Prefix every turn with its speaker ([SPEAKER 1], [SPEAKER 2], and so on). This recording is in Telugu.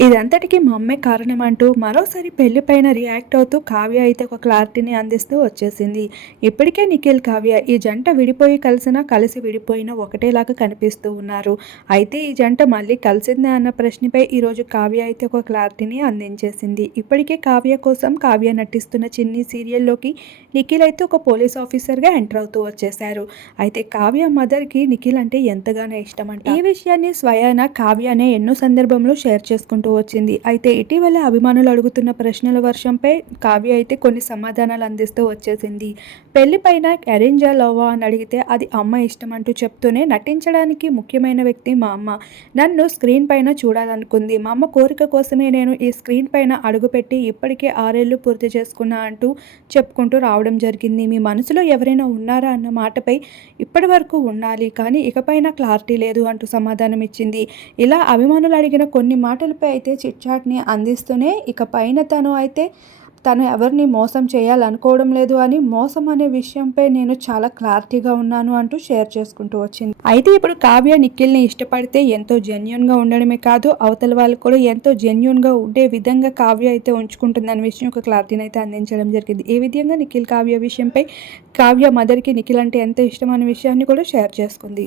[SPEAKER 1] ఇదంతటికీ మా అమ్మే కారణం అంటూ మరోసారి పెళ్ళిపైన రియాక్ట్ అవుతూ కావ్య అయితే ఒక క్లారిటీని అందిస్తూ వచ్చేసింది. ఇప్పటికే నిఖిల్ కావ్య ఈ జంట విడిపోయి కలిసినా కలిసి విడిపోయినా ఒకటేలాగా కనిపిస్తూ ఉన్నారు. అయితే ఈ జంట మళ్ళీ కలిసిందే అన్న ప్రశ్నపై ఈరోజు కావ్య అయితే ఒక క్లారిటీని అందించేసింది. ఇప్పటికే కావ్య కోసం కావ్య నటిస్తున్న చిన్ని సీరియల్లోకి నిఖిల్ అయితే ఒక పోలీస్ ఆఫీసర్గా ఎంటర్ అవుతూ వచ్చేశారు. అయితే కావ్య మదర్కి నిఖిల్ అంటే ఎంతగానో ఇష్టం అంట ఈ విషయాన్ని స్వయాన కావ్యనే ఎన్నో సందర్భంలో షేర్ చేసుకుంటారు చేసుకుంటూ వచ్చింది. అయితే ఇటీవల అభిమానులు అడుగుతున్న ప్రశ్నల వర్షంపై కావ్య అయితే కొన్ని సమాధానాలు అందిస్తూ వచ్చేసింది. పెళ్ళి పైన అరేంజా లవ్వా? అని అడిగితే అది అమ్మ ఇష్టం అంటూ చెప్తూనే నటించడానికి ముఖ్యమైన వ్యక్తి మా అమ్మ. నన్ను స్క్రీన్ పైన చూడాలనుకుంది. మా అమ్మ కోరిక కోసమే నేను ఈ స్క్రీన్ పైన అడుగుపెట్టి ఇప్పటికే ఆరేళ్ళు పూర్తి చేసుకున్నా అంటూ చెప్పుకుంటూ రావడం జరిగింది. మీ మనసులో ఎవరైనా ఉన్నారా? అన్న మాటపై ఇప్పటి వరకు ఉండాలి. కానీ ఇకపైన క్లారిటీ లేదు అంటూ సమాధానం ఇచ్చింది ఇలా అభిమానులు అడిగిన కొన్ని మాటలపై అయితే చిట్చాట్ని అందిస్తూనే ఇక పైన తను అయితే తను ఎవరిని మోసం చేయాలనుకోవడం లేదు అని మోసం అనే విషయంపై నేను చాలా క్లారిటీగా ఉన్నాను అంటూ షేర్ చేసుకుంటూ వచ్చింది. అయితే ఇప్పుడు కావ్య నిఖిల్ని ఇష్టపడితే ఎంతో జెన్యున్గా ఉండడమే కాదు అవతల వాళ్ళు కూడా ఎంతో జెన్యున్గా ఉండే విధంగా కావ్య అయితే ఉంచుకుంటుంది విషయం ఒక క్లారిటీని అయితే అందించడం జరిగింది. ఏ విధంగా నిఖిల్ కావ్య విషయంపై కావ్య మదర్కి నిఖిల్ అంటే ఎంత ఇష్టం అనే విషయాన్ని కూడా షేర్ చేసుకుంది.